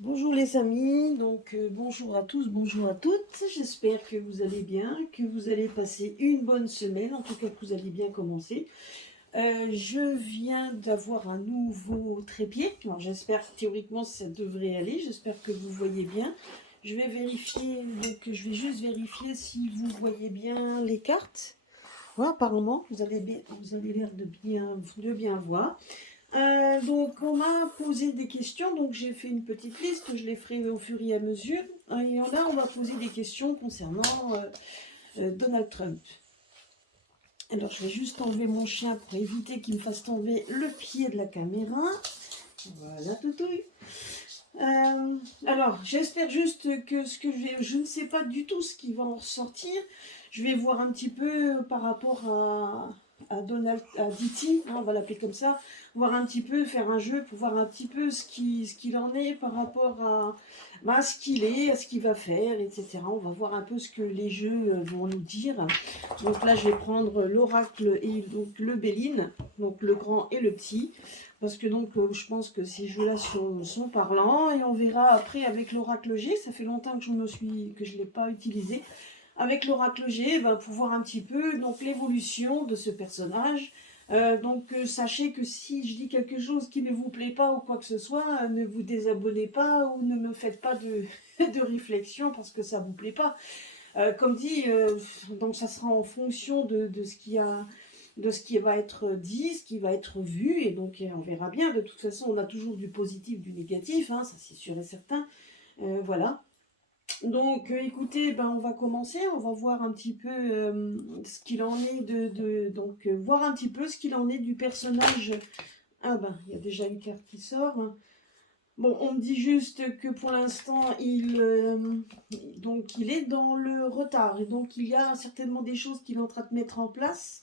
Bonjour les amis, bonjour à tous, bonjour à toutes. J'espère que vous allez bien, que vous allez passer une bonne semaine, en tout cas que vous allez bien commencer. Je viens d'avoir un nouveau trépied. Alors j'espère que théoriquement ça devrait aller, j'espère que vous voyez bien. Je vais vérifier, je vais juste vérifier si vous voyez bien les cartes. Ouais, apparemment, vous avez l'air de bien voir. Donc, on m'a posé des questions, donc j'ai fait une petite liste, je les ferai au fur et à mesure. Et là, on va poser des questions concernant Donald Trump. Alors, je vais juste enlever mon chien pour éviter qu'il me fasse tomber le pied de la caméra. Voilà, toutouille. Alors, j'espère juste que je ne sais pas du tout ce qui va en ressortir. Je vais voir un petit peu par rapport à Donald, à Diti, hein, on va l'appeler comme ça, voir un petit peu, faire un jeu pour voir un petit peu ce qu'il en est par rapport à ce qu'il est, à ce qu'il va faire, etc. On va voir un peu ce que les jeux vont nous dire. Donc là, je vais prendre l'oracle et donc le Béline, donc le grand et le petit. Parce que je pense que ces jeux-là sont parlants et on verra après avec l'oracle G. Ça fait longtemps que je ne l'ai pas utilisé. Avec l'oracle G, pour voir un petit peu donc l'évolution de ce personnage. Sachez que si je dis quelque chose qui ne vous plaît pas ou quoi que ce soit, ne vous désabonnez pas ou ne me faites pas de, de réflexion parce que ça vous plaît pas. Comme dit, donc ça sera en fonction de ce qu'il y a, de ce qui va être dit, ce qui va être vu, et donc on verra bien. De toute façon, on a toujours du positif, du négatif, hein, ça c'est sûr et certain. Voilà. Donc, écoutez, on va commencer, on va voir un petit peu ce qu'il en est voir un petit peu ce qu'il en est du personnage. Ah il y a déjà une carte qui sort. Bon, on me dit juste que pour l'instant, il est dans le retard. Et donc, il y a certainement des choses qu'il est en train de mettre en place.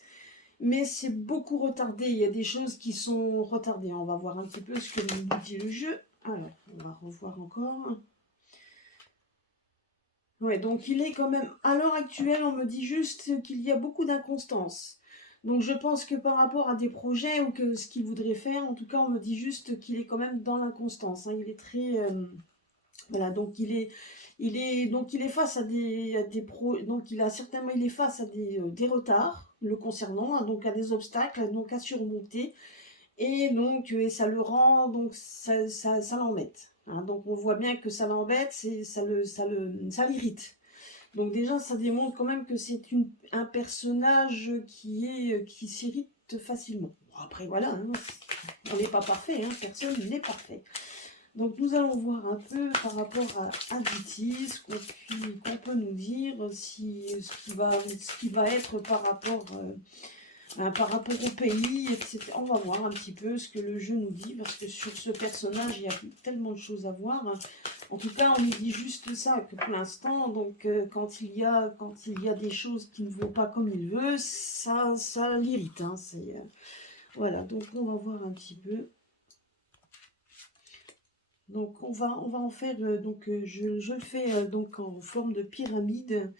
Mais c'est beaucoup retardé. Il y a des choses qui sont retardées. On va voir un petit peu ce que nous dit le jeu. Alors, on va revoir encore. Ouais, donc il est quand même, à l'heure actuelle, on me dit juste qu'il y a beaucoup d'inconstance. Donc je pense que par rapport à des projets ou que ce qu'il voudrait faire, en tout cas, on me dit juste qu'il est quand même dans l'inconstance, hein. Il est très, voilà, donc il est face à des donc il est face à des retards le concernant, hein, donc à des obstacles donc à surmonter. Et donc, ça le rend, donc ça l'embête, hein. Donc on voit bien que ça l'embête, ça l'irrite. Donc déjà, ça démontre quand même que c'est un personnage qui s'irrite facilement. Bon, après voilà, hein, on n'est pas parfait, hein, personne n'est parfait. Donc nous allons voir un peu par rapport à Viti, qu'on peut nous dire, ce qui va être par rapport au pays, etc. On va voir un petit peu ce que le jeu nous dit, parce que sur ce personnage, il y a tellement de choses à voir. En tout cas, on nous dit juste ça, que pour l'instant, quand il y a des choses qui ne vont pas comme il veut, ça l'irrite, hein, voilà, donc on va voir un petit peu. Donc on va en faire, je le fais donc en forme de pyramide.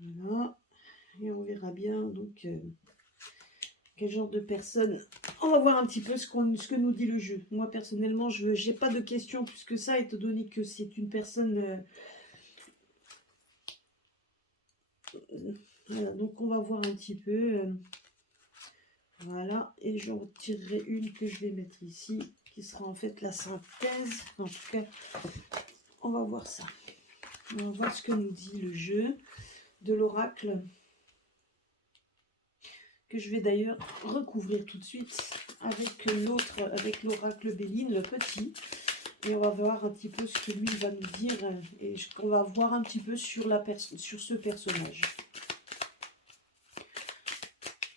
Voilà, et on verra bien donc quel genre de personne. On va voir un petit peu ce que nous dit le jeu. Moi personnellement, je n'ai pas de questions plus que ça, étant donné que c'est une personne. Voilà, donc on va voir un petit peu. Voilà, et j'en retirerai une que je vais mettre ici, qui sera en fait la synthèse. En tout cas, on va voir ça. On va voir ce que nous dit le jeu de l'oracle, que je vais d'ailleurs recouvrir tout de suite avec l'oracle Béline, le petit. Et on va voir un petit peu ce que lui va nous dire et qu'on va voir un petit peu sur ce personnage.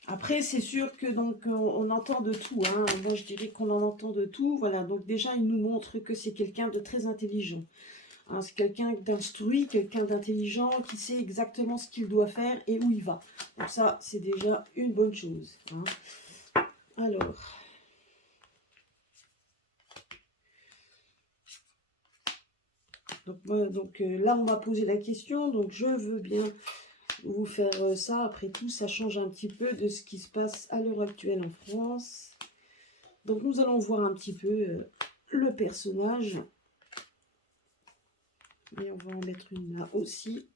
Après, c'est sûr que on entend de tout, hein. Moi, je dirais qu'on en entend de tout. Voilà. Donc déjà, il nous montre que c'est quelqu'un de très intelligent, hein. C'est quelqu'un d'instruit, quelqu'un d'intelligent qui sait exactement ce qu'il doit faire et où il va. Donc ça, c'est déjà une bonne chose, hein. Alors. Là, on m'a posé la question, donc je veux bien vous faire ça. Après tout, ça change un petit peu de ce qui se passe à l'heure actuelle en France. Donc nous allons voir un petit peu le personnage. Et on va en mettre une là aussi.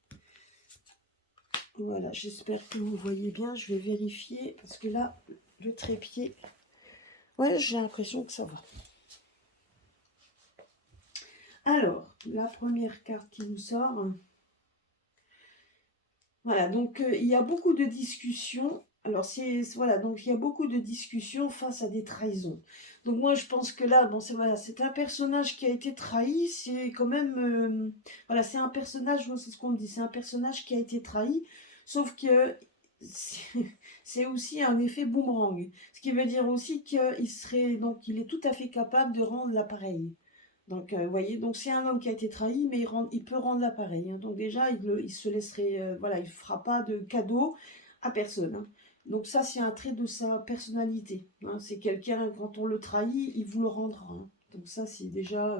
Voilà, j'espère que vous voyez bien. Je vais vérifier parce que là, le trépied, ouais, j'ai l'impression que ça va. Alors, la première carte qui nous sort. Voilà, donc il y a beaucoup de discussions. Alors, voilà, donc il y a beaucoup de discussions face à des trahisons. Donc moi, je pense que là, bon, voilà, c'est un personnage qui a été trahi. C'est quand même, voilà, c'est un personnage, c'est ce qu'on dit, c'est un personnage qui a été trahi. Sauf que c'est aussi un effet boomerang. Ce qui veut dire aussi qu'il serait, donc il est tout à fait capable de rendre l'appareil. Donc, vous voyez, donc c'est un homme qui a été trahi, mais il peut rendre l'appareil. Hein. Donc déjà, il se laisserait, voilà, il ne fera pas de cadeau à personne. Hein. Donc ça, c'est un trait de sa personnalité. Hein. C'est quelqu'un, quand on le trahit, il vous le rendra. Hein. Donc ça, c'est déjà...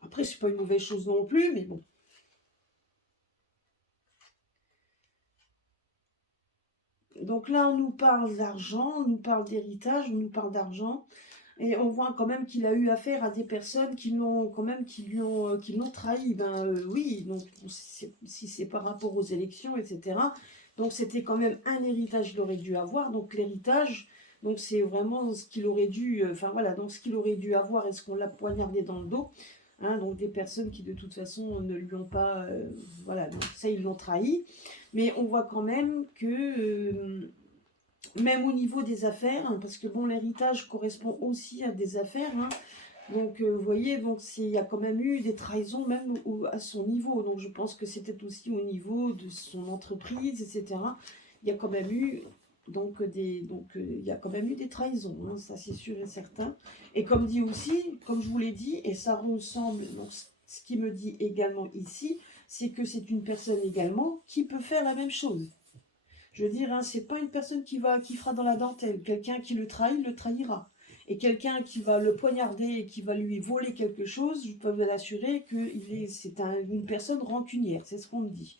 Après, c'est pas une mauvaise chose non plus, mais bon. Donc là, on nous parle d'argent, on nous parle d'héritage, on nous parle d'argent. Et on voit quand même qu'il a eu affaire à des personnes qui l'ont quand même qui l'ont trahi. Ben oui, donc si c'est par rapport aux élections, etc. Donc c'était quand même un héritage qu'il aurait dû avoir. Donc l'héritage, donc c'est vraiment ce qu'il aurait dû, enfin voilà, donc ce qu'il aurait dû avoir, est-ce qu'on l'a poignardé dans le dos, hein, donc des personnes qui de toute façon ne lui ont pas, voilà, donc ça ils l'ont trahi. Mais on voit quand même que même au niveau des affaires, hein, parce que bon, l'héritage correspond aussi à des affaires, hein. Donc vous voyez, donc il y a quand même eu des trahisons même à son niveau, donc je pense que c'était aussi au niveau de son entreprise, etc. Il y a quand même eu il y a quand même eu des trahisons, hein, ça c'est sûr et certain. Et comme dit aussi, comme je vous l'ai dit, et ça ressemble, donc, ce qui me dit également ici, c'est que c'est une personne également qui peut faire la même chose. Je veux dire, hein, c'est pas une personne qui fera dans la dentelle. Quelqu'un qui le trahit, le trahira. Et quelqu'un qui va le poignarder et qui va lui voler quelque chose, je peux vous l'assurer que c'est une personne rancunière. C'est ce qu'on me dit.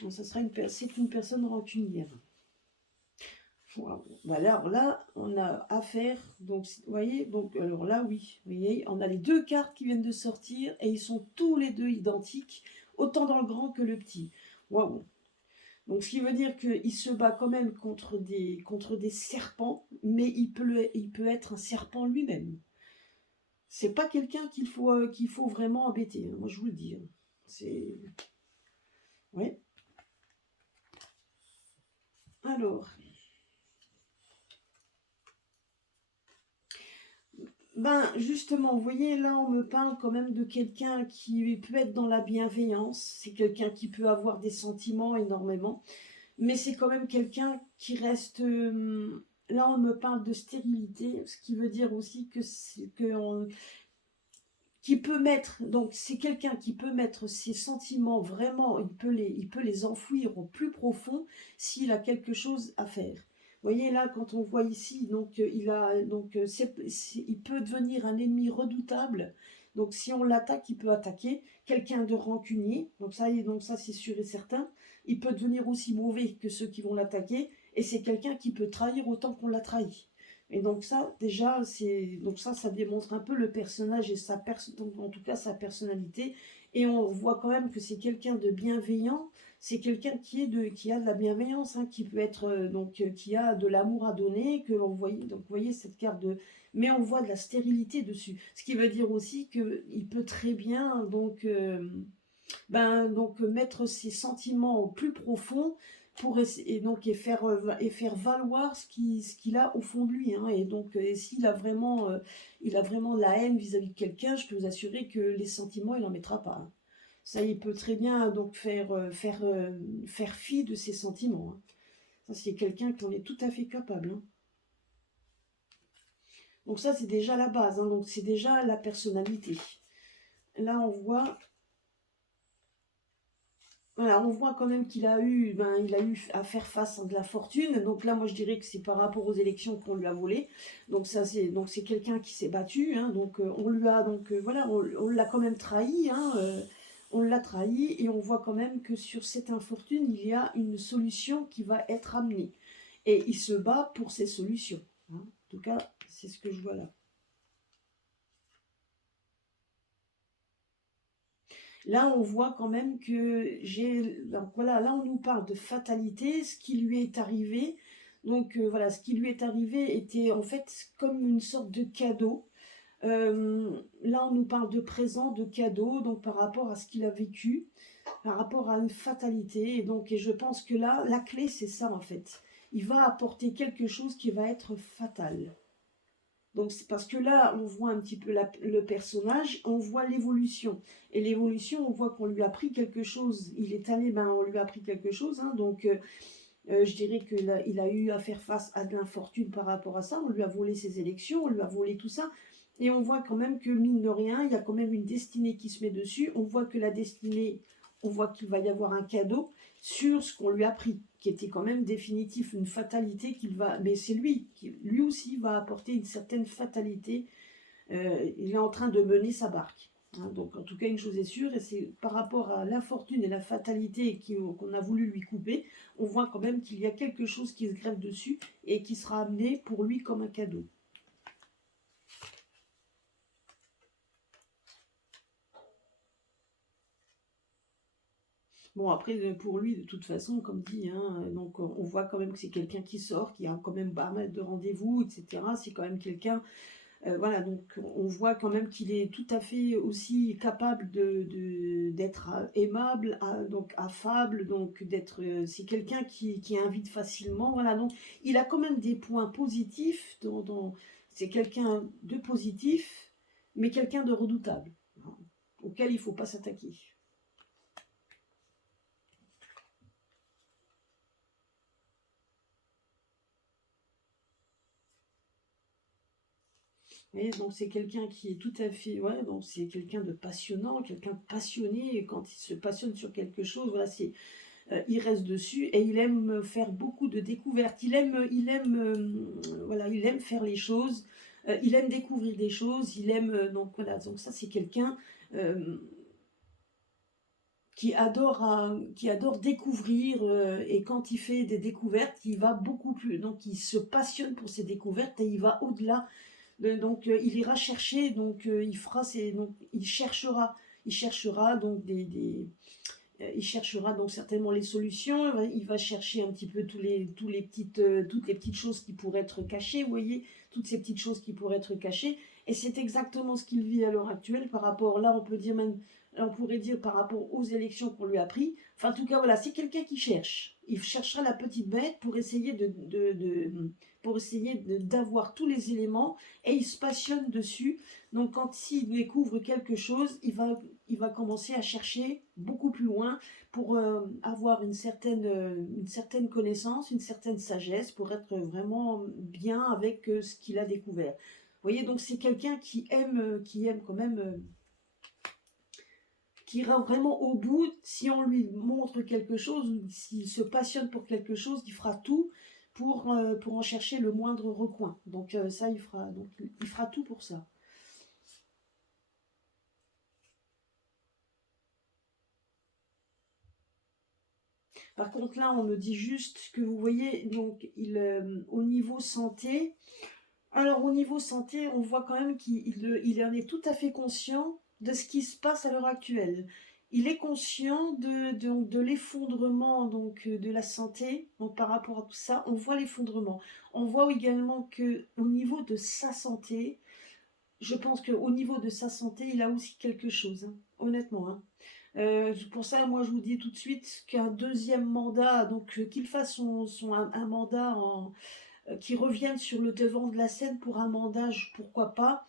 Donc, c'est une personne rancunière. Wow. Voilà, alors là, on a affaire. Donc, vous voyez, donc, alors là, oui. Vous voyez, on a les deux cartes qui viennent de sortir et ils sont tous les deux identiques, autant dans le grand que le petit. Waouh! Donc, ce qui veut dire qu'il se bat quand même contre des serpents, mais il peut être un serpent lui-même. C'est pas quelqu'un qu'il faut vraiment embêter, hein, moi je vous le dis. Hein. C'est... Ouais. Alors, ben justement, vous voyez, là on me parle quand même de quelqu'un qui peut être dans la bienveillance. C'est quelqu'un qui peut avoir des sentiments énormément. Mais c'est quand même quelqu'un qui reste... là, on me parle de stérilité, ce qui veut dire aussi qui peut mettre... Donc, c'est quelqu'un qui peut mettre ses sentiments vraiment, il peut les enfouir au plus profond s'il a quelque chose à faire. Vous voyez, là, quand on voit ici, donc, il peut devenir un ennemi redoutable. Donc, si on l'attaque, il peut attaquer quelqu'un de rancunier. Donc ça c'est sûr et certain. Il peut devenir aussi mauvais que ceux qui vont l'attaquer. Et c'est quelqu'un qui peut trahir autant qu'on l'a trahi. Et donc ça, déjà, ça démontre un peu le personnage et donc, en tout cas sa personnalité. Et on voit quand même que c'est quelqu'un de bienveillant. C'est quelqu'un qui a de la bienveillance, hein, qui peut être qui a de l'amour à donner. Que on voyait, donc vous voyez cette carte de, mais on voit de la stérilité dessus. Ce qui veut dire aussi que il peut très bien donc mettre ses sentiments au plus profond pour essayer, et faire valoir ce qu'il a au fond de lui, hein. Et donc s'il a vraiment il a vraiment la haine vis-à-vis de quelqu'un, je peux vous assurer que les sentiments il n'en mettra pas, hein. Ça, il peut très bien donc faire fi de ses sentiments, hein. Ça, c'est quelqu'un qui en est tout à fait capable, hein. Donc ça, c'est déjà la base, hein. Donc c'est déjà la personnalité. Là, on voit... Voilà, on voit quand même qu'il a eu, il a eu à faire face à de la fortune. Donc là, moi, je dirais que c'est par rapport aux élections qu'on lui a volé. Donc ça, c'est quelqu'un qui s'est battu, hein. Donc on lui a voilà, on l'a quand même trahi, hein. On l'a trahi et on voit quand même que sur cette infortune, il y a une solution qui va être amenée. Et il se bat pour ces solutions, hein. En tout cas, c'est ce que je vois là. Là, on voit quand même que donc voilà, là, on nous parle de fatalité, ce qui lui est arrivé. Donc voilà, ce qui lui est arrivé était en fait comme une sorte de cadeau. Là, on nous parle de présent, de cadeau, donc par rapport à ce qu'il a vécu, par rapport à une fatalité. Et je pense que là, la clé, c'est ça en fait. Il va apporter quelque chose qui va être fatal. Donc c'est parce que là, on voit un petit peu le personnage, on voit l'évolution. Et l'évolution, on voit qu'on lui a pris quelque chose. Il est allé, ben, on lui a pris quelque chose. Hein, je dirais qu'il a eu à faire face à de l'infortune par rapport à ça. On lui a volé ses élections, on lui a volé tout ça. Et on voit quand même que, mine de rien, il y a quand même une destinée qui se met dessus. On voit que la destinée, on voit qu'il va y avoir un cadeau sur ce qu'on lui a pris, qui était quand même définitif, une fatalité qu'il va... Mais c'est lui qui, lui aussi, va apporter une certaine fatalité. Il est en train de mener sa barque. Hein, donc en tout cas, une chose est sûre, et c'est par rapport à l'infortune et la fatalité qu'on a voulu lui couper, on voit quand même qu'il y a quelque chose qui se greffe dessus et qui sera amené pour lui comme un cadeau. Bon, après, pour lui, de toute façon, comme dit, hein, donc on voit quand même que c'est quelqu'un qui sort, qui a quand même pas mal de rendez-vous, etc. C'est quand même quelqu'un, voilà, donc on voit quand même qu'il est tout à fait aussi capable d'être aimable, donc affable, donc d'être, c'est quelqu'un qui invite facilement, voilà, donc il a quand même des points positifs, c'est quelqu'un de positif, mais quelqu'un de redoutable, hein, auquel il ne faut pas s'attaquer. Et donc c'est quelqu'un qui est tout à fait, ouais, donc c'est quelqu'un de passionnant, quelqu'un de passionné. Et quand il se passionne sur quelque chose, voilà, il reste dessus et il aime faire beaucoup de découvertes. Voilà, il aime faire les choses. Il aime découvrir des choses. Donc voilà, donc ça c'est quelqu'un euh, qui adore découvrir. Et quand il fait des découvertes, il va beaucoup plus. Donc il se passionne pour ses découvertes et il va au-delà. Donc il ira chercher, donc il cherchera donc il cherchera donc certainement les solutions. Il va chercher un petit peu toutes les petites choses qui pourraient être cachées. Vous voyez, toutes ces petites choses qui pourraient être cachées. Et c'est exactement ce qu'il vit à l'heure actuelle par rapport, là on pourrait dire par rapport aux élections qu'on lui a prises. Enfin, en tout cas, voilà, c'est quelqu'un qui cherche. Il cherchera la petite bête pour essayer d'avoir tous les éléments et il se passionne dessus. Donc, quand il découvre quelque chose, il va commencer à chercher beaucoup plus loin pour avoir une certaine connaissance, une certaine sagesse, pour être vraiment bien avec ce qu'il a découvert. Vous voyez, donc c'est quelqu'un qui aime quand même, qui ira vraiment au bout. Si on lui montre quelque chose, ou s'il se passionne pour quelque chose, il fera tout pour en chercher le moindre recoin. Donc ça, il fera tout pour ça. Par contre, là, on me dit juste que vous voyez, donc, au niveau santé, alors au niveau santé, on voit quand même qu'il en est tout à fait conscient de ce qui se passe à l'heure actuelle. Il est conscient de l'effondrement donc de la santé. Donc par rapport à tout ça, on voit l'effondrement. On voit également que au niveau de sa santé, je pense qu'au niveau de sa santé, il a aussi quelque chose, hein, honnêtement. Hein. Pour ça, moi, je vous dis tout de suite qu'un deuxième mandat, donc qu'il fasse un mandat qui revienne sur le devant de la scène pour un mandat, pourquoi pas.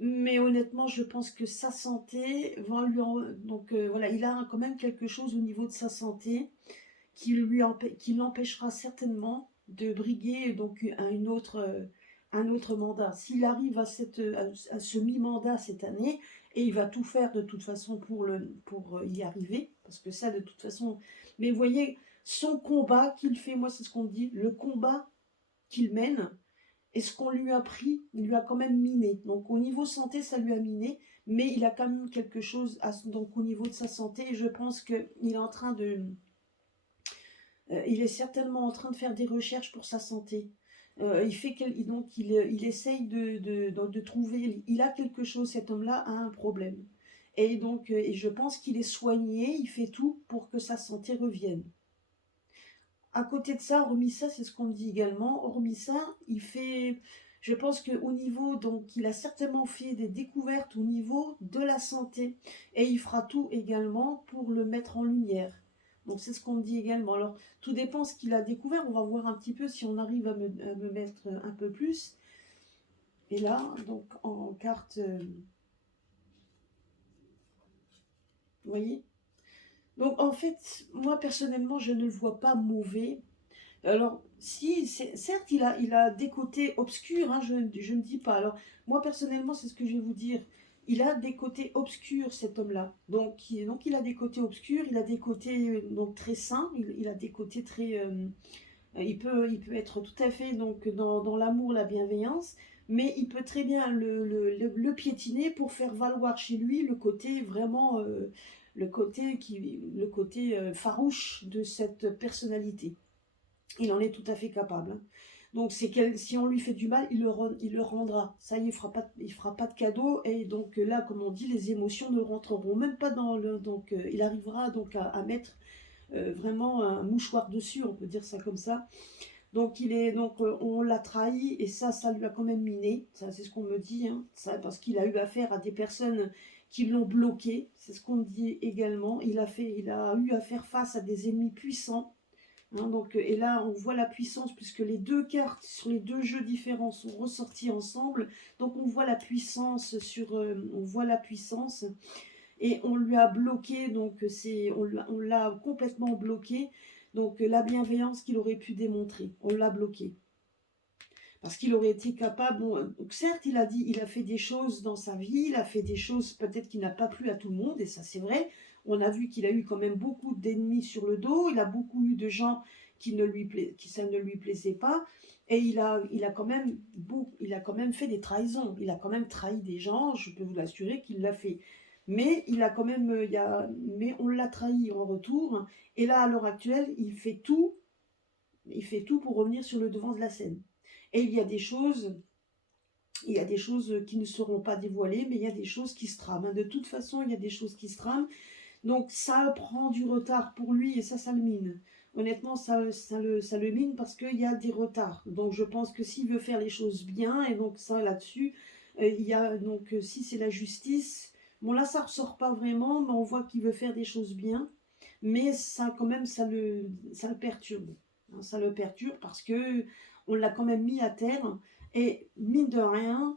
Mais honnêtement, je pense que sa santé va donc voilà, il a quand même quelque chose au niveau de sa santé qui l'empêchera certainement de briguer donc un autre mandat. S'il arrive à ce mi-mandat cette année, et il va tout faire de toute façon pour y arriver, parce que ça de toute façon, mais vous voyez, son combat qu'il fait, moi c'est ce qu'on dit, le combat qu'il mène, et ce qu'on lui a pris, il lui a quand même miné. Donc au niveau santé, ça lui a miné, mais il a quand même quelque chose, donc au niveau de sa santé, je pense qu'il est en train il est certainement en train de faire des recherches pour sa santé. Il essaye de trouver. Il a quelque chose, cet homme-là a un problème. Et donc, et je pense qu'il est soigné, il fait tout pour que sa santé revienne. À côté de ça, hormis ça, c'est ce qu'on me dit également, hormis ça, il fait, je pense qu'au niveau, donc il a certainement fait des découvertes au niveau de la santé, et il fera tout également pour le mettre en lumière. Donc c'est ce qu'on me dit également. Alors tout dépend ce qu'il a découvert, on va voir un petit peu si on arrive à me mettre un peu plus. Et là, donc en carte, vous voyez? Donc en fait, moi personnellement, je ne le vois pas mauvais. Alors, si, certes, il a des côtés obscurs, hein, je ne dis pas. Alors, moi, personnellement, c'est ce que je vais vous dire. Il a des côtés obscurs, cet homme-là. Donc, il a des côtés obscurs, il a des côtés donc, très sains, il a des côtés très... il peut être tout à fait donc, dans l'amour, la bienveillance, mais il peut très bien le piétiner pour faire valoir chez lui le côté vraiment... le côté farouche de cette personnalité. Il en est tout à fait capable, hein. Donc si on lui fait du mal, il le rendra. Ça, il fera pas de cadeau. Et donc là, comme on dit, les émotions ne rentreront même pas dans le. Donc il arrivera donc à mettre vraiment un mouchoir dessus, on peut dire ça comme ça. Donc on l'a trahi et ça lui a quand même miné. Ça, c'est ce qu'on me dit, hein. Ça, parce qu'il a eu affaire à des personnes qui l'ont bloqué. C'est ce qu'on me dit également. Il a eu à faire face à des ennemis puissants. Hein, donc, et là, on voit la puissance, puisque les deux cartes sur les deux jeux différents sont ressorties ensemble. Donc, on voit la puissance on voit la puissance, et on lui a bloqué. Donc, on l'a complètement bloqué. Donc, la bienveillance qu'il aurait pu démontrer, on l'a bloqué. Parce qu'il aurait été capable. Bon, donc certes, il a fait des choses dans sa vie, il a fait des choses peut-être qui n'a pas plu à tout le monde, et ça c'est vrai. On a vu qu'il a eu quand même beaucoup d'ennemis sur le dos, il a beaucoup eu de gens qui ça ne lui plaisait pas, et il a quand même fait des trahisons, il a quand même trahi des gens, je peux vous l'assurer qu'il l'a fait. Mais il a quand même, mais on l'a trahi en retour, et là à l'heure actuelle, il fait tout pour revenir sur le devant de la scène. Et il y a des choses qui ne seront pas dévoilées, mais il y a des choses qui se trament. De toute façon, il y a des choses qui se trament. Donc ça prend du retard pour lui et ça le mine. Honnêtement, ça le mine parce qu'il y a des retards. Donc je pense que s'il veut faire les choses bien, et donc ça là-dessus, il y a donc si c'est la justice, bon là ça ressort pas vraiment, mais on voit qu'il veut faire des choses bien, mais ça quand même ça le perturbe. Hein, ça le perturbe parce que on l'a quand même mis à terre et mine de rien,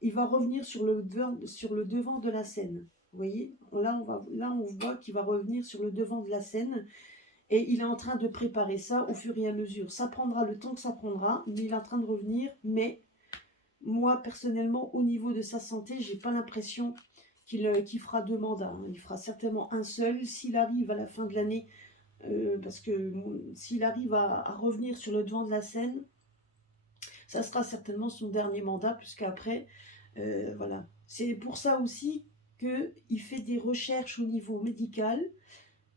il va revenir sur le devant de la scène. Vous voyez, là on voit qu'il va revenir sur le devant de la scène et il est en train de préparer ça au fur et à mesure. Ça prendra le temps que ça prendra, mais il est en train de revenir. Mais moi personnellement, au niveau de sa santé, j'ai pas l'impression qu'il fera deux mandats, hein. Il fera certainement un seul s'il arrive à la fin de l'année, parce que s'il arrive à revenir sur le devant de la scène, ça sera certainement son dernier mandat, puisqu'après, voilà. C'est pour ça aussi qu'il fait des recherches au niveau médical.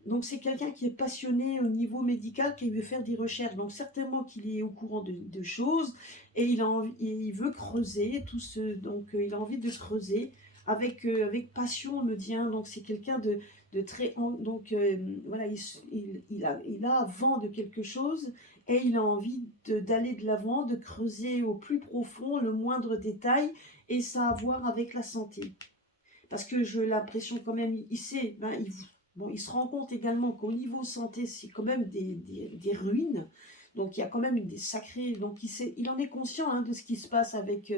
Donc c'est quelqu'un qui est passionné au niveau médical, qui veut faire des recherches. Donc certainement qu'il est au courant de choses et il veut creuser tout ce. Donc il a envie de creuser avec passion, on me dit, hein. Donc c'est quelqu'un de très. Donc voilà, il a vent de quelque chose et il a envie d'aller de l'avant, de creuser au plus profond le moindre détail, et ça a à voir avec la santé. Parce que j'ai l'impression quand même, il sait, hein, bon, il se rend compte également qu'au niveau santé, c'est quand même des ruines. Donc il y a quand même des sacrés. Donc il en est conscient, hein, de ce qui se passe avec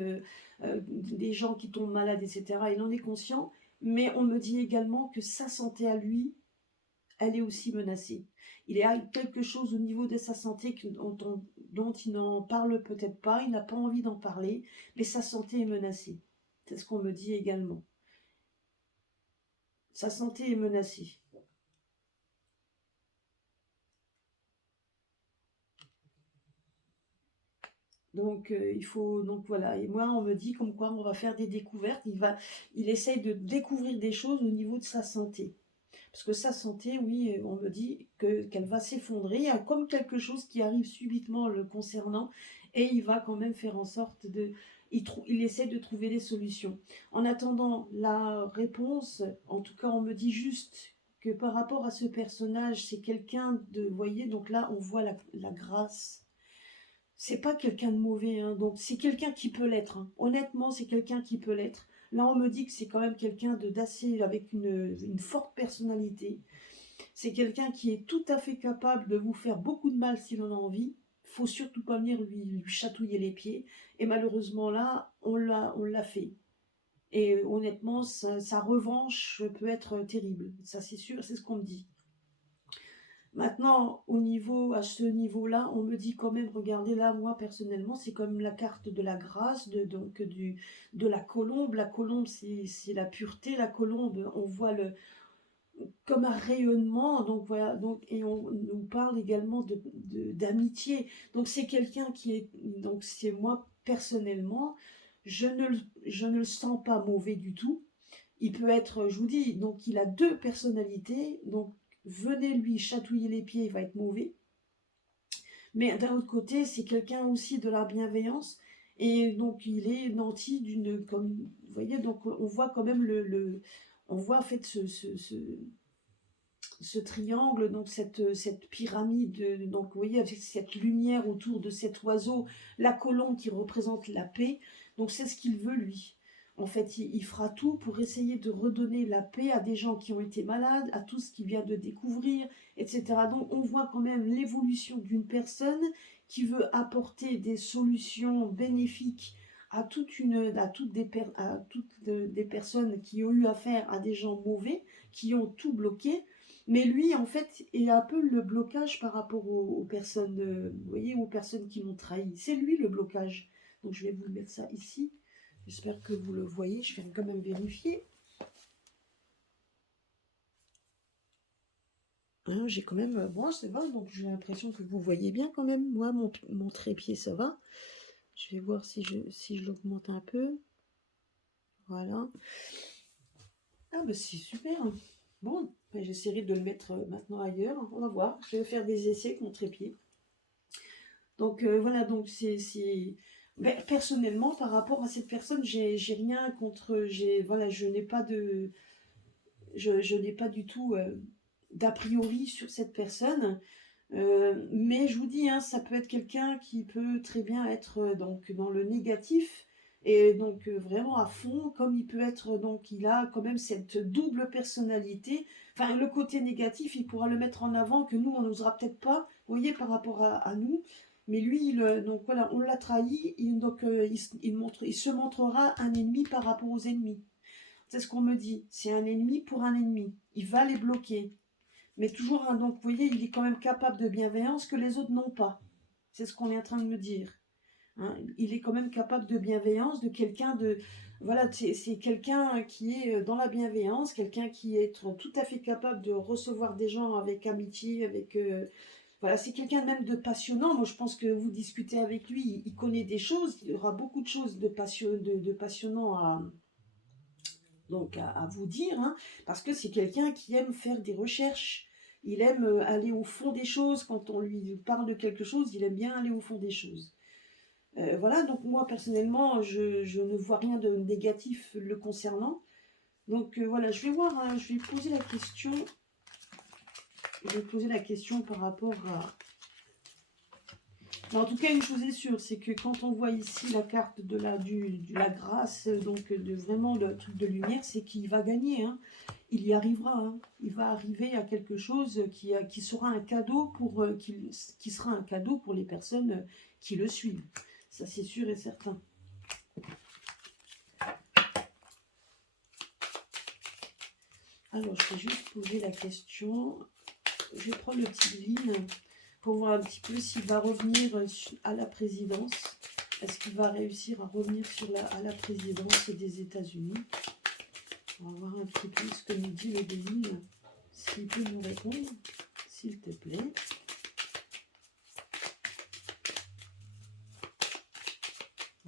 des gens qui tombent malades, etc. Il en est conscient. Mais on me dit également que sa santé à lui, elle est aussi menacée. Il y a quelque chose au niveau de sa santé dont il n'en parle peut-être pas, il n'a pas envie d'en parler, mais sa santé est menacée. C'est ce qu'on me dit également. Sa santé est menacée. Donc il faut, donc voilà. Et moi on me dit comme quoi on va faire des découvertes. Il essaye de découvrir des choses au niveau de sa santé. Parce que sa santé, oui, on me dit qu'elle va s'effondrer. Il y a comme quelque chose qui arrive subitement le concernant, et il va quand même faire en sorte il essaie de trouver des solutions. En attendant la réponse, en tout cas, on me dit juste que par rapport à ce personnage, c'est quelqu'un de, vous voyez, donc là, on voit la grâce. C'est pas quelqu'un de mauvais, hein, donc c'est quelqu'un qui peut l'être. Hein. Honnêtement, c'est quelqu'un qui peut l'être. Là, on me dit que c'est quand même quelqu'un d'assez, avec une forte personnalité. C'est quelqu'un qui est tout à fait capable de vous faire beaucoup de mal s'il en a envie. Faut surtout pas venir lui chatouiller les pieds. Et malheureusement là, on l'a fait. Et honnêtement, sa revanche peut être terrible. Ça c'est sûr, c'est ce qu'on me dit. Maintenant, à ce niveau-là, on me dit quand même, regardez là, moi personnellement, c'est comme la carte de la grâce, de la colombe. La colombe, c'est la pureté. La colombe, on voit comme un rayonnement, donc voilà, donc, et on nous parle également d'amitié. Donc c'est quelqu'un qui est, donc c'est moi personnellement, je ne le sens pas mauvais du tout. Il peut être, je vous dis, donc il a deux personnalités, donc venez lui chatouiller les pieds, il va être mauvais. Mais d'un autre côté, c'est quelqu'un aussi de la bienveillance, et donc il est nanti d'une, comme, vous voyez, donc on voit quand même on voit en fait ce triangle, donc cette pyramide, donc vous voyez, avec cette lumière autour de cet oiseau, la colombe qui représente la paix. Donc c'est ce qu'il veut lui. En fait, il fera tout pour essayer de redonner la paix à des gens qui ont été malades, à tout ce qu'il vient de découvrir, etc. Donc on voit quand même l'évolution d'une personne qui veut apporter des solutions bénéfiques à toutes des personnes qui ont eu affaire à des gens mauvais, qui ont tout bloqué. Mais lui, en fait, est un peu le blocage par rapport aux personnes, vous voyez, aux personnes qui l'ont trahi. C'est lui le blocage. Donc je vais vous mettre ça ici. J'espère que vous le voyez. Je vais quand même vérifier. Hein, j'ai quand même... Bon, ça va. Donc j'ai l'impression que vous voyez bien quand même. Moi, mon trépied, ça va. Je vais voir si je l'augmente un peu. Voilà. Ah, bah c'est super. Bon, ben, j'essaierai de le mettre maintenant ailleurs. On va voir. Je vais faire des essais avec mon trépied. Donc voilà, donc ben, personnellement, par rapport à cette personne, j'ai rien contre. Voilà, je n'ai pas du tout d'a priori sur cette personne. Mais je vous dis, hein, ça peut être quelqu'un qui peut très bien être donc dans le négatif et donc vraiment à fond, comme il peut être, donc il a quand même cette double personnalité. Enfin, le côté négatif, il pourra le mettre en avant que nous, on n'osera peut-être pas, vous voyez, par rapport à nous. Mais lui, donc voilà, on l'a trahi, donc il se montrera un ennemi par rapport aux ennemis. C'est ce qu'on me dit, c'est un ennemi pour un ennemi. Il va les bloquer. Mais toujours, hein, donc vous voyez, il est quand même capable de bienveillance que les autres n'ont pas. C'est ce qu'on est en train de me dire. Hein. Il est quand même capable de bienveillance, de quelqu'un de... Voilà, c'est quelqu'un qui est dans la bienveillance, quelqu'un qui est tout à fait capable de recevoir des gens avec amitié, avec... voilà, c'est quelqu'un même de passionnant. Moi, je pense que vous discutez avec lui, il connaît des choses, il aura beaucoup de choses de passionnant à vous dire, hein, parce que c'est quelqu'un qui aime faire des recherches, il aime aller au fond des choses, quand on lui parle de quelque chose, il aime bien aller au fond des choses. Voilà, donc moi personnellement, je ne vois rien de négatif le concernant. Donc voilà, je vais voir, hein, je vais poser la question. Je vais poser la question par rapport à... Mais en tout cas, une chose est sûre, c'est que quand on voit ici la carte de la grâce, donc vraiment le truc de lumière, c'est qu'il va gagner. Hein. Il y arrivera. Hein. Il va arriver à quelque chose qui sera un cadeau qui sera un cadeau pour les personnes qui le suivent. Ça, c'est sûr et certain. Alors, je vais juste poser la question. Je vais prendre le petit ligne pour voir un petit peu s'il va revenir à la présidence. Est-ce qu'il va réussir à revenir à la présidence des États-Unis? On va voir un petit peu ce que nous dit le Béline. S'il peut nous répondre, s'il te plaît.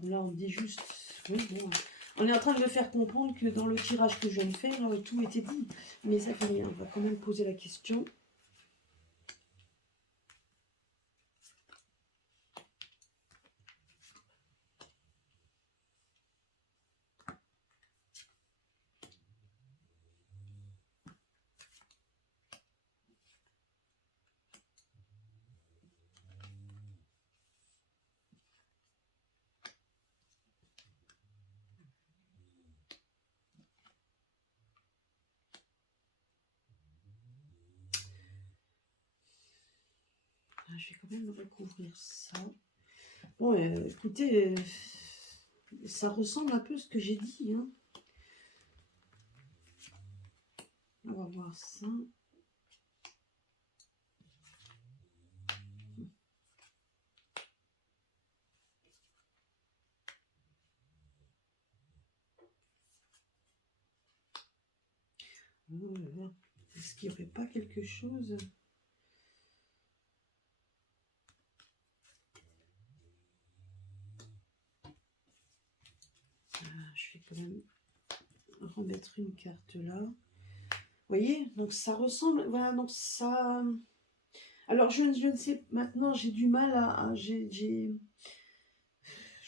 Là, on dit juste... Oui, bon, on est en train de me faire comprendre que dans le tirage que je viens de faire, tout était dit. Mais ça fait rien, on va quand même poser la question. Je vais quand même recouvrir ça. Bon, écoutez, ça ressemble un peu à ce que j'ai dit, hein. On va voir ça. Est-ce qu'il n'y aurait pas quelque chose? Je vais quand même remettre une carte là. Vous voyez, donc ça ressemble, voilà, donc ça... Alors je ne sais, maintenant j'ai du mal je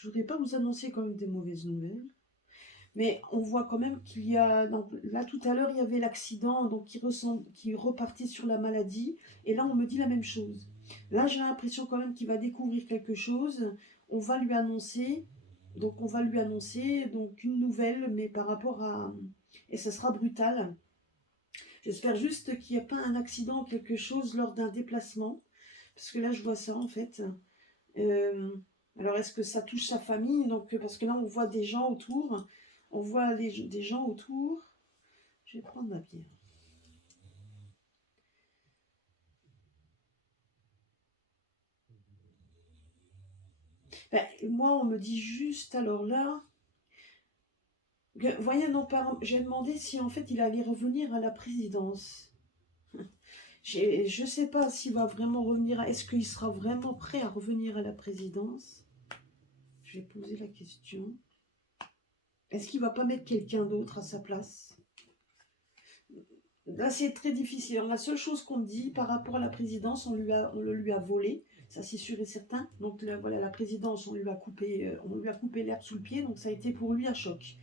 voudrais pas vous annoncer quand même des mauvaises nouvelles, mais on voit quand même qu'il y a, donc là tout à l'heure il y avait l'accident, donc qui repartait sur la maladie, et là on me dit la même chose. Là j'ai l'impression quand même qu'il va découvrir quelque chose, on va lui annoncer, donc une nouvelle, mais par rapport à... Et ça sera brutal. J'espère juste qu'il n'y a pas un accident ou quelque chose lors d'un déplacement. Parce que là, je vois ça en fait. Euh, alors, est-ce que ça touche sa famille? Donc, parce que là, on voit des gens autour. On voit des gens autour. Je vais prendre ma bière. Ben, moi, on me dit juste alors là. Voyez, non, j'ai demandé si en fait il allait revenir à la présidence. Je ne sais pas s'il va vraiment revenir. Est-ce qu'il sera vraiment prêt à revenir à la présidence? Je vais poser la question. Est-ce qu'il ne va pas mettre quelqu'un d'autre à sa place? Là, c'est très difficile. La seule chose qu'on dit par rapport à la présidence, on le lui a volé. Ça, c'est sûr et certain. Donc, voilà, la présidence, on lui a coupé l'herbe sous le pied. Donc, ça a été pour lui un choc.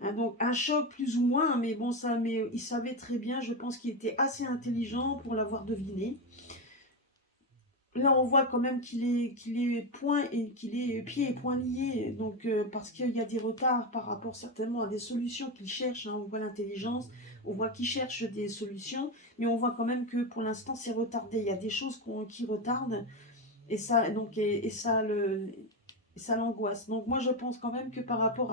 Hein, donc, un choc plus ou moins, mais bon, mais il savait très bien. Je pense qu'il était assez intelligent pour l'avoir deviné. Là, on voit quand même qu'il est pieds et poings liés, donc parce qu'il y a des retards par rapport certainement à des solutions qu'il cherche. Hein. On voit l'intelligence, on voit qu'il cherche des solutions, mais on voit quand même que pour l'instant c'est retardé. Il y a des choses qui retardent et ça donc et ça l'angoisse. Donc moi je pense quand même que par rapport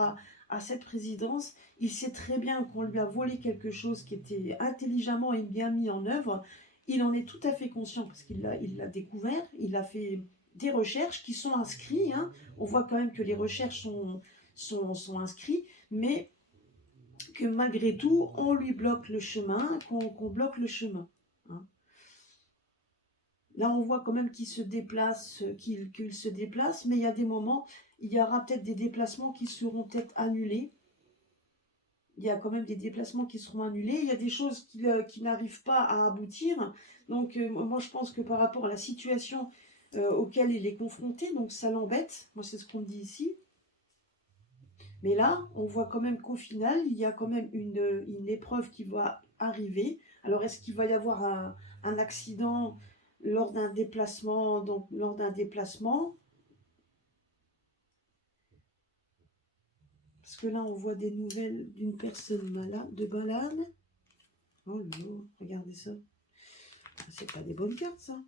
à cette présidence, il sait très bien qu'on lui a volé quelque chose qui était intelligemment et bien mis en œuvre. Il en est tout à fait conscient parce il l'a découvert, il a fait des recherches qui sont inscrites. Hein. On voit quand même que les recherches sont inscrites, mais que malgré tout, on lui bloque le chemin, qu'on bloque le chemin. Hein. Là, on voit quand même qu'il se déplace, qu'il se déplace, mais il y a des moments, il y aura peut-être des déplacements qui seront peut-être annulés. Il y a quand même des déplacements qui seront annulés. Il y a des choses qui n'arrivent pas à aboutir. Donc, moi, je pense que par rapport à la situation auquel il est confronté, donc ça l'embête. Moi, c'est ce qu'on me dit ici. Mais là, on voit quand même qu'au final, il y a quand même une épreuve qui va arriver. Alors, est-ce qu'il va y avoir un accident lors d'un déplacement? Donc, lors d'un déplacement, parce que là, on voit des nouvelles d'une personne malade, de balade. Oh non, regardez ça. C'est pas des bonnes cartes, ça.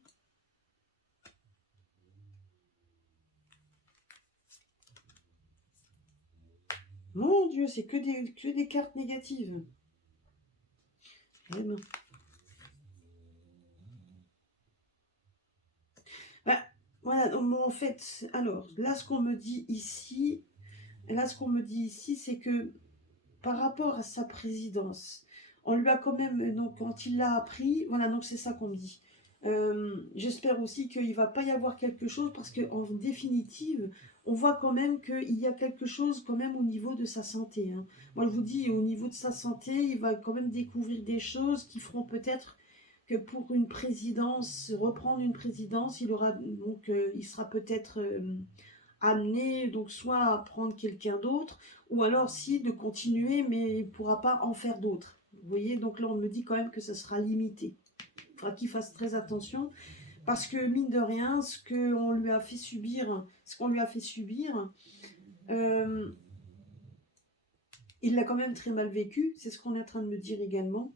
Mon Dieu, c'est que des cartes négatives. Eh ben. Bah, voilà, en fait, alors, là, ce qu'on me dit ici, c'est que par rapport à sa présidence, on lui a quand même, donc, quand il l'a appris, voilà, donc c'est ça qu'on me dit. J'espère aussi qu'il ne va pas y avoir quelque chose, parce qu'en définitive, on voit quand même qu'il y a quelque chose quand même au niveau de sa santé. Hein. Moi, je vous dis, au niveau de sa santé, il va quand même découvrir des choses qui feront peut-être que pour une présidence, reprendre une présidence, il sera peut-être amené donc soit à prendre quelqu'un d'autre, ou alors si de continuer, mais il ne pourra pas en faire d'autres. Vous voyez, donc là on me dit quand même que ça sera limité. Il faudra qu'il fasse très attention, parce que mine de rien, ce qu'on lui a fait subir, il l'a quand même très mal vécu, c'est ce qu'on est en train de me dire également.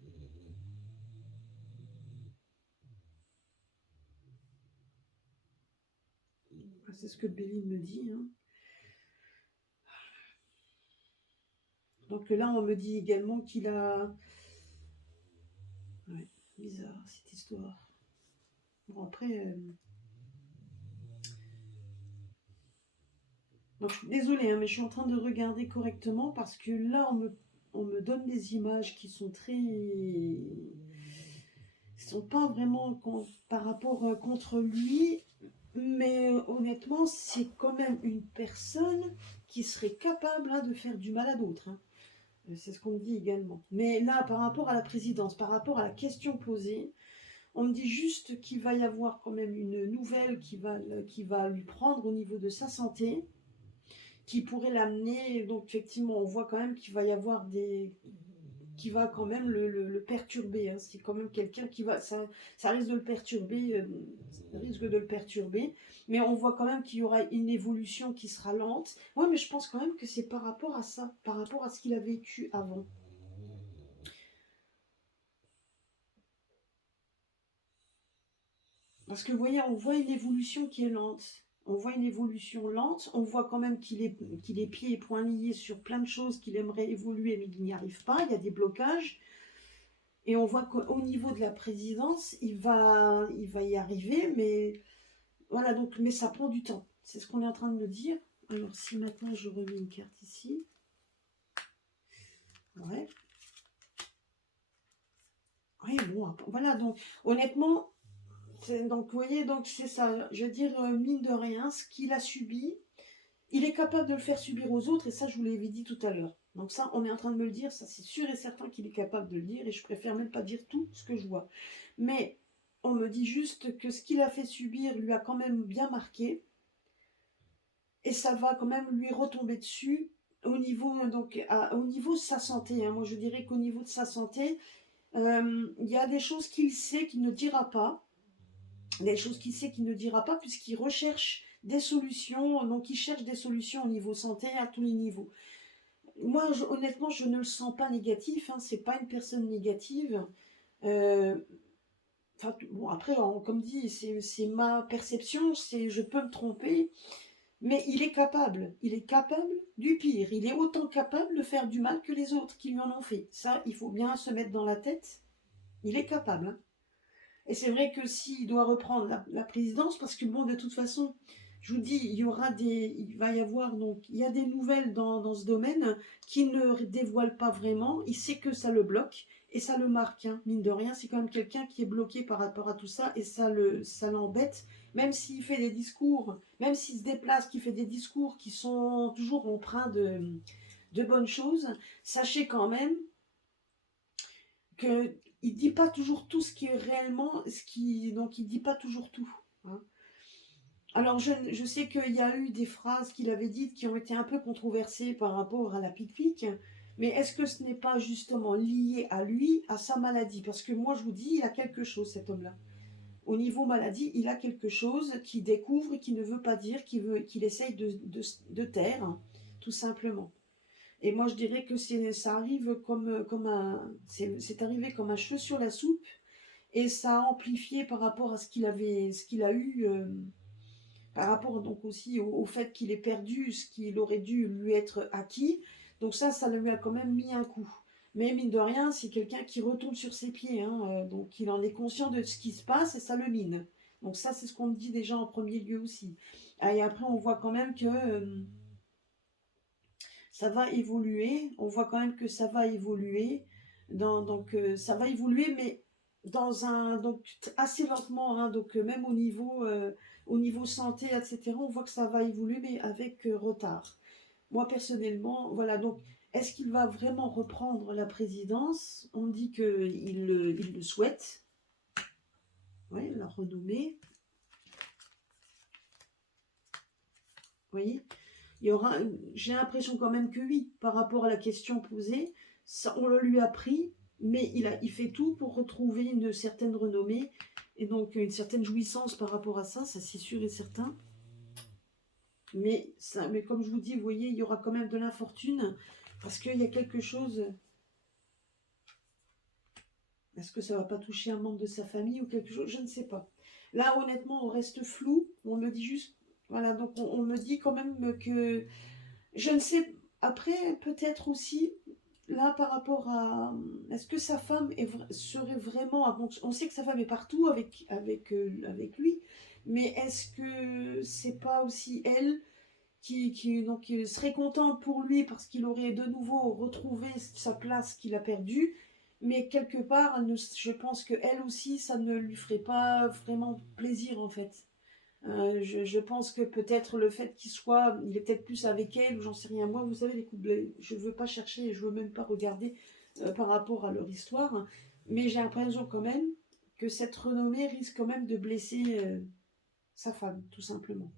c'est ce que le Béline me dit. Hein. Donc là, on me dit également qu'il a... Ouais, bizarre cette histoire. Bon, après... Donc, je suis désolée, hein, mais je suis en train de regarder correctement parce que là, on me donne des images qui sont très... sont pas vraiment par rapport contre lui, mais honnêtement, c'est quand même une personne qui serait capable hein, de faire du mal à d'autres. Hein. C'est ce qu'on me dit également. Mais là, par rapport à la présidence, par rapport à la question posée, on me dit juste qu'il va y avoir quand même une nouvelle qui va lui prendre au niveau de sa santé, qui pourrait l'amener. Donc effectivement, on voit quand même qu'il va y avoir des qui va quand même le perturber. Hein. C'est quand même quelqu'un qui va, ça risque de le perturber, ça risque de le perturber. Mais on voit quand même qu'il y aura une évolution qui sera lente. Ouais, mais je pense quand même que c'est par rapport à ça, par rapport à ce qu'il a vécu avant. Parce que vous voyez, on voit une évolution qui est lente. On voit une évolution lente. On voit quand même qu'il est pieds et poings liés sur plein de choses qu'il aimerait évoluer, mais il n'y arrive pas. Il y a des blocages. Et on voit qu'au niveau de la présidence, il va y arriver, mais voilà, donc, mais ça prend du temps. C'est ce qu'on est en train de me dire. Alors, si maintenant je remets une carte ici. Ouais. Oui, bon, voilà, donc, honnêtement, donc, vous voyez, donc, c'est ça. Je veux dire, mine de rien, ce qu'il a subi, il est capable de le faire subir aux autres, et ça, je vous l'avais dit tout à l'heure. Donc, ça, on est en train de me le dire, ça, c'est sûr et certain qu'il est capable de le dire, et je préfère même pas dire tout ce que je vois. Mais, on me dit juste que ce qu'il a fait subir lui a quand même bien marqué, et ça va quand même lui retomber dessus au niveau, donc, au niveau de sa santé. Hein. Moi, je dirais qu'au niveau de sa santé, il y a des choses qu'il sait qu'il ne dira pas, des choses qu'il sait qu'il ne dira pas, puisqu'il recherche des solutions, donc il cherche des solutions au niveau santé à tous les niveaux. Moi, honnêtement, je ne le sens pas négatif, hein, c'est pas une personne négative. Euh, bon, après, comme dit, c'est ma perception, je peux me tromper, mais il est capable du pire, il est autant capable de faire du mal que les autres qui lui en ont fait. Ça, il faut bien se mettre dans la tête, il est capable. Hein. Et c'est vrai que s'il doit reprendre la présidence, parce que bon, de toute façon, je vous dis, il va y avoir, donc, il y a des nouvelles dans ce domaine qui ne dévoilent pas vraiment. Il sait que ça le bloque et ça le marque, hein. Mine de rien, c'est quand même quelqu'un qui est bloqué par rapport à tout ça et ça l'embête. Même s'il fait des discours, même s'il se déplace, qu'il fait des discours qui sont toujours empreints de bonnes choses, sachez quand même que il dit pas toujours tout ce qui est réellement, donc il dit pas toujours tout. Hein. Alors je sais qu'il y a eu des phrases qu'il avait dites qui ont été un peu controversées par rapport à la pique-pique, mais est-ce que ce n'est pas justement lié à lui, à sa maladie? Parce que moi je vous dis, il a quelque chose cet homme-là. Au niveau maladie, il a quelque chose qu'il découvre et qu'il ne veut pas dire, qu'il essaye de taire, hein, tout simplement. Et moi, je dirais que ça arrive c'est arrivé comme un cheveu sur la soupe, et ça a amplifié par rapport à ce qu'il a eu, par rapport donc aussi au fait qu'il ait perdu ce qu'il aurait dû lui être acquis. Donc ça lui a quand même mis un coup. Mais mine de rien, c'est quelqu'un qui retombe sur ses pieds, hein, donc il en est conscient de ce qui se passe et ça le mine. Donc ça, c'est ce qu'on me dit déjà en premier lieu aussi. Ah, et après, on voit quand même que ça va évoluer. On voit quand même que ça va évoluer. Donc ça va évoluer, mais donc assez lentement. Hein, donc même au niveau santé, etc. On voit que ça va évoluer, mais avec retard. Moi personnellement, voilà. Donc est-ce qu'il va vraiment reprendre la présidence? On dit qu'il il le souhaite. Oui, la renommer. Vous voyez, j'ai l'impression quand même que oui, par rapport à la question posée, ça, on le lui a pris, mais il fait tout pour retrouver une certaine renommée et donc une certaine jouissance par rapport à ça, c'est sûr et certain. Mais comme je vous dis, vous voyez, il y aura quand même de l'infortune parce qu'il y a quelque chose. Est-ce que ça va pas toucher un membre de sa famille ou quelque chose? Je ne sais pas. Là, honnêtement, on reste flou. On me dit juste, Voilà, donc on me dit quand même que je ne sais. Après, peut-être aussi, là, par rapport à. Est-ce que sa femme serait vraiment. On sait que sa femme est partout avec lui, mais est-ce que c'est pas aussi elle qui serait contente pour lui parce qu'il aurait de nouveau retrouvé sa place qu'il a perdue, mais quelque part, je pense que elle aussi, ça ne lui ferait pas vraiment plaisir en fait. Je pense que peut-être le fait il est peut-être plus avec elle, ou j'en sais rien. Moi, vous savez, les couples, je ne veux pas chercher, je ne veux même pas regarder par rapport à leur histoire, hein. Mais j'ai l'impression quand même que cette renommée risque quand même de blesser sa femme, tout simplement.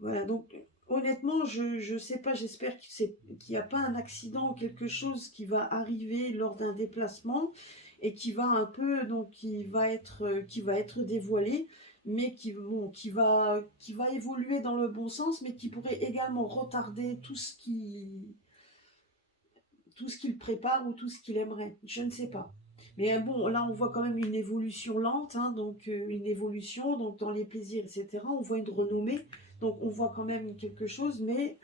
Voilà, donc honnêtement, je sais pas, j'espère qu'il n'y a pas un accident ou quelque chose qui va arriver lors d'un déplacement et qui va un peu, donc qui va être dévoilé, mais qui va évoluer dans le bon sens, mais qui pourrait également retarder tout ce qu'il prépare ou tout ce qu'il aimerait. Je ne sais pas. Mais bon, là, on voit quand même une évolution lente, hein, donc une évolution donc dans les plaisirs, etc. On voit une renommée, donc on voit quand même quelque chose, mais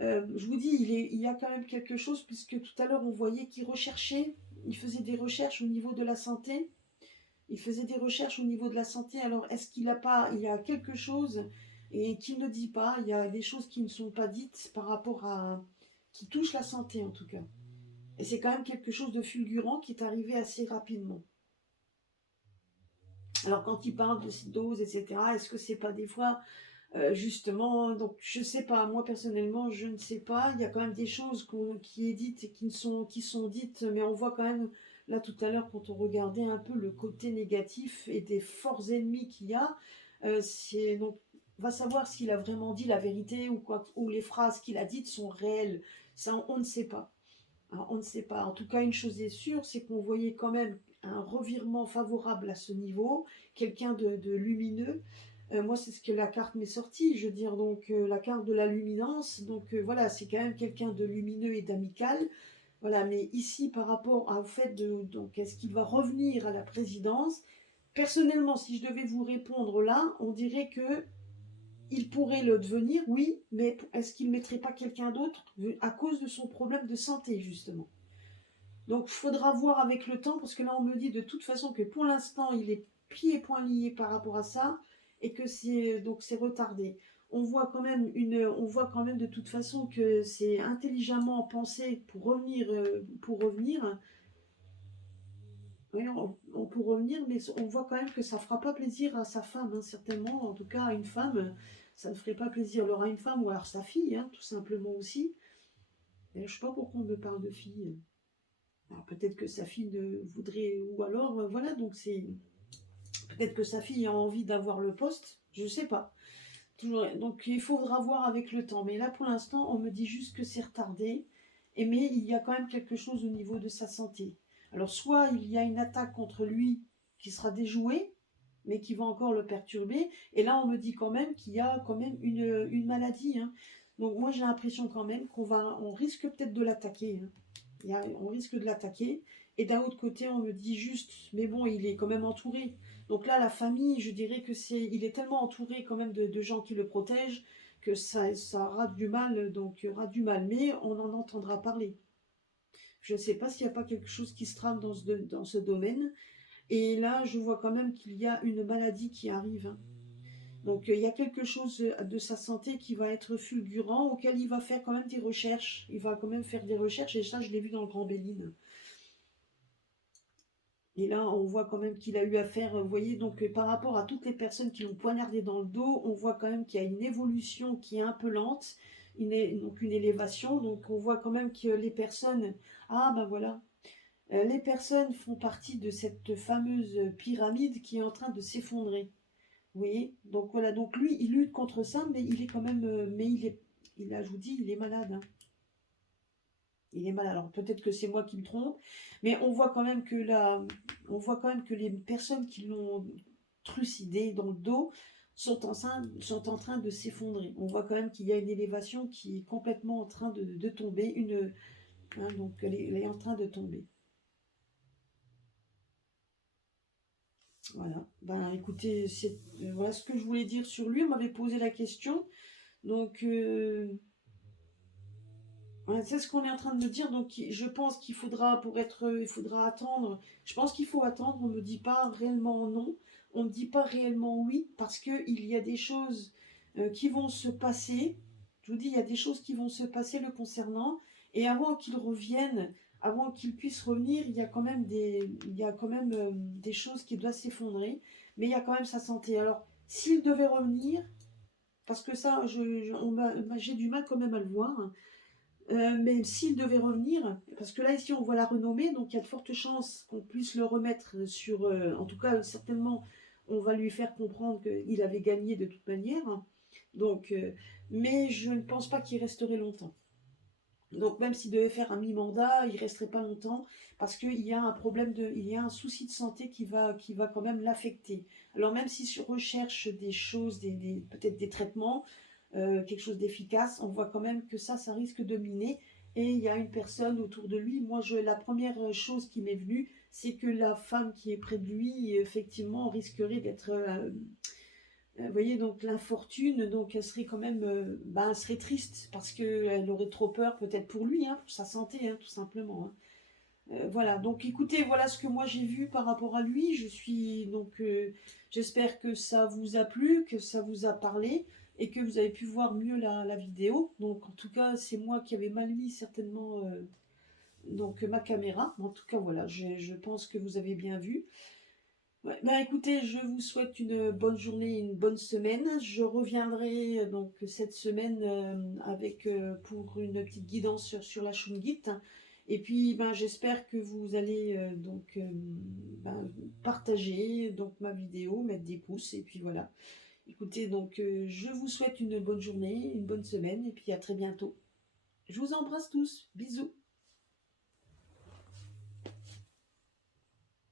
je vous dis, il y a quand même quelque chose, puisque tout à l'heure, on voyait qu'il recherchait, il faisait des recherches au niveau de la santé, il faisait des recherches au niveau de la santé, alors est-ce qu'il a pas, il y a quelque chose et qu'il ne dit pas, il y a des choses qui ne sont pas dites par rapport à, qui touchent la santé en tout cas. Et c'est quand même quelque chose de fulgurant qui est arrivé assez rapidement. Alors quand il parle de doses, etc., est-ce que c'est pas des fois, justement, donc je sais pas, moi personnellement, je ne sais pas, il y a quand même des choses qui est dites et qui sont dites, mais on voit quand même, là tout à l'heure, quand on regardait un peu le côté négatif et des forts ennemis qu'il y a, donc, on va savoir s'il a vraiment dit la vérité ou quoi, ou les phrases qu'il a dites sont réelles. Ça, on ne sait pas. Alors, on ne sait pas. En tout cas, une chose est sûre, c'est qu'on voyait quand même un revirement favorable à ce niveau, quelqu'un de lumineux. Moi, c'est ce que la carte m'est sortie, je veux dire, donc la carte de la luminance. Donc voilà, c'est quand même quelqu'un de lumineux et d'amical. Voilà, mais ici, par rapport au fait donc, est-ce qu'il va revenir à la présidence? Personnellement, si je devais vous répondre là, on dirait que il pourrait le devenir, oui, mais est-ce qu'il ne mettrait pas quelqu'un d'autre à cause de son problème de santé, justement? Donc, il faudra voir avec le temps, parce que là, on me dit de toute façon que pour l'instant, il est pieds et poings liés par rapport à ça, et que c'est retardé. On voit quand même de toute façon que c'est intelligemment pensé pour revenir. Oui, pour revenir, mais on voit quand même que ça fera pas plaisir à sa femme, hein, certainement. En tout cas, à une femme, ça ne ferait pas plaisir. Alors à une femme ou à sa fille, hein, tout simplement aussi. Et je ne sais pas pourquoi on me parle de fille. Alors peut-être que sa fille ne voudrait, ou alors, voilà, donc c'est peut-être que sa fille a envie d'avoir le poste, je ne sais pas. Toujours, donc il faudra voir avec le temps. Mais là, pour l'instant, on me dit juste que c'est retardé. Mais il y a quand même quelque chose au niveau de sa santé. Alors, soit il y a une attaque contre lui qui sera déjouée, mais qui va encore le perturber. Et là, on me dit quand même qu'il y a quand même une maladie, hein. Donc, moi, j'ai l'impression quand même on risque peut-être de l'attaquer, hein. On risque de l'attaquer. Et d'un autre côté, on me dit juste, mais bon, il est quand même entouré. Donc là, la famille, je dirais que il est tellement entouré quand même de gens qui le protègent que ça aura du mal, donc il y aura du mal, mais on en entendra parler. Je ne sais pas s'il n'y a pas quelque chose qui se trame dans ce domaine. Et là, je vois quand même qu'il y a une maladie qui arrive, hein. Donc il y a quelque chose de sa santé qui va être fulgurant, auquel il va faire quand même des recherches. Il va quand même faire des recherches, et ça, je l'ai vu dans le Grand Béline. Et là, on voit quand même qu'il a eu affaire, vous voyez, donc par rapport à toutes les personnes qui l'ont poignardé dans le dos, on voit quand même qu'il y a une évolution qui est un peu lente, donc une élévation. Donc on voit quand même que les personnes, ah ben voilà, les personnes font partie de cette fameuse pyramide qui est en train de s'effondrer. Vous voyez, donc voilà, donc lui, il lutte contre ça, mais il est quand même, je vous dis, il est malade, hein. Il est mal. Alors peut-être que c'est moi qui me trompe, mais on voit quand même que les personnes qui l'ont trucidé dans le dos sont en train de s'effondrer. On voit quand même qu'il y a une élévation qui est complètement en train de tomber. Donc elle est en train de tomber. Voilà. Ben écoutez, c'est voilà ce que je voulais dire sur lui. On m'avait posé la question. Donc, ouais, c'est ce qu'on est en train de me dire. Donc, je pense qu'il faudra, il faudra attendre. Je pense qu'il faut attendre. On ne me dit pas réellement non. On ne me dit pas réellement oui, parce qu'il y a des choses qui vont se passer. Je vous dis, il y a des choses qui vont se passer le concernant. Et avant qu'il revienne, avant qu'il puisse revenir, il y a quand même des choses qui doivent s'effondrer. Mais il y a quand même sa santé. Alors, s'il devait revenir, parce que ça, j'ai du mal quand même à le voir, hein. Mais s'il devait revenir, parce que là ici on voit la renommée, donc il y a de fortes chances qu'on puisse le remettre sur, en tout cas certainement on va lui faire comprendre qu'il avait gagné de toute manière, hein. Donc, mais je ne pense pas qu'il resterait longtemps. Donc même s'il devait faire un mi-mandat, il resterait pas longtemps parce qu'il y a un problème il y a un souci de santé qui va quand même l'affecter. Alors même s'il se recherche des choses, peut-être des traitements, quelque chose d'efficace, on voit quand même que ça risque de miner. Et il y a une personne autour de lui. Moi, la première chose qui m'est venue, c'est que la femme qui est près de lui, effectivement, risquerait d'être vous voyez, donc l'infortune, donc elle serait quand même, ben, elle serait triste parce qu'elle aurait trop peur peut-être pour lui, hein, pour sa santé, hein, tout simplement, hein. Voilà, donc écoutez, voilà ce que moi j'ai vu par rapport à lui. J'espère que ça vous a plu, que ça vous a parlé et que vous avez pu voir mieux la vidéo. Donc en tout cas, c'est moi qui avais mal mis certainement ma caméra. En tout cas, voilà, je pense que vous avez bien vu. Ouais, bah écoutez, je vous souhaite une bonne journée, une bonne semaine. Je reviendrai donc cette semaine pour une petite guidance sur la Shungit. Et puis ben, j'espère que vous allez ben, partager donc ma vidéo, mettre des pouces et puis voilà. Écoutez, je vous souhaite une bonne journée, une bonne semaine et puis à très bientôt. Je vous embrasse tous. Bisous.